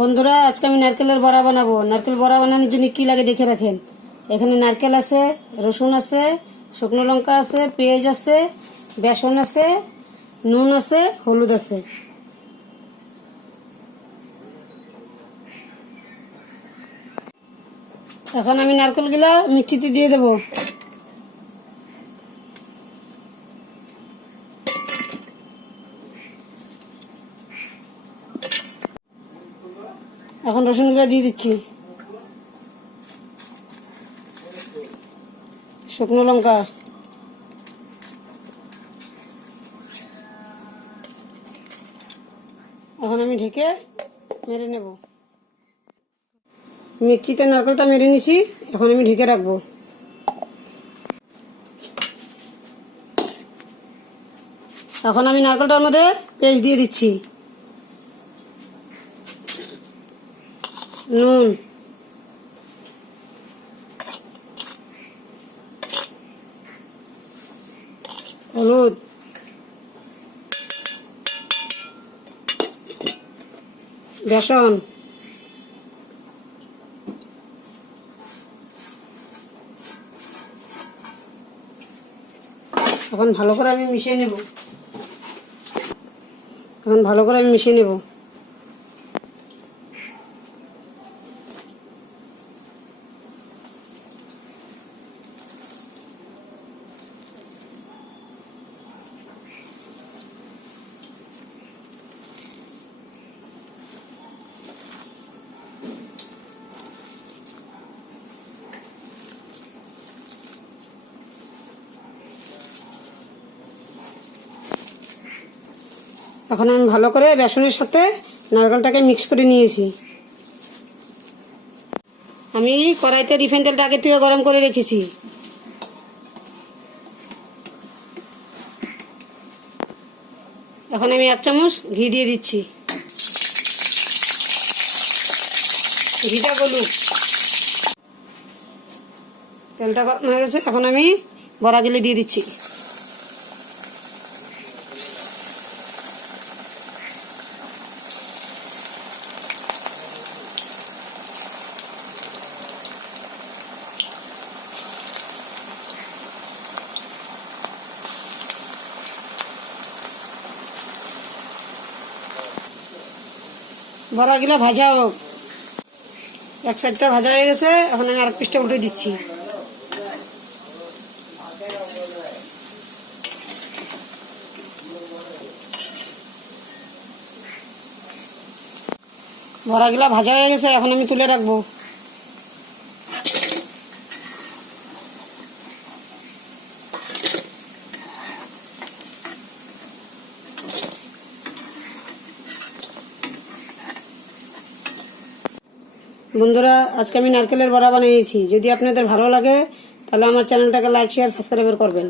বন্ধুরা, আজকে আমি নারকেলের বড়া বানাবো। নারকেল বড়া বানানোর জন্য কি লাগে দেখে রাখেন। এখানে নারকেল আছে, রসুন আছে, শুকনো লঙ্কা আছে, পেঁয়াজ আছে, বেসন আছে, নুন আছে, হলুদ আছে। এখন আমি নারকেলগুলা মিষ্টিতে দিয়ে দেবো। এখন রসুনগুলো দিয়ে দিচ্ছি। শুকনো লঙ্কা। এখন আমি ঢেকে মেরে নেব। মিক্সিতে নারকেলটা মেরে নিছি? এখন আমি ঢেকে রাখব। এখন আমি নারকেলটার মধ্যে পেস্ট দিয়ে দিচ্ছি। নুন। হলুদ। বেসন। এখন ভালো করে আমি মিশিয়ে নেব। এখন ভালো করে আমি মিশিয়ে নেব। এখন আমি ভালো করে বেসনের সাথে নারকেলটাকে মিক্স করে নিয়েছি। আমি কড়াইতে রিফাইন তেলটা আগের থেকে গরম করে রেখেছি। এখন আমি এক চামচ ঘি দিয়ে দিচ্ছি। ঘিটা গলুক। তেলটা গরম হয়ে গেছে, এখন আমি বড়া বড়াগুলি দিয়ে দিচ্ছি। বড়াগুলো ভাজা হোক। এক সাইডটা ভাজা হয়ে গেছে, এখন আমি আরেক পিসটা উল্টে দিচ্ছি। বড়াগুলা ভাজা হয়ে গেছে, এখন আমি তুলে রাখব। বন্ধুরা, আজকে আমি নারকেলের বড়া বানিয়েছি। যদি আপনাদের ভালো লাগে, তাহলে আমার চ্যানেলটাকে লাইক শেয়ার সাবস্ক্রাইব করবেন।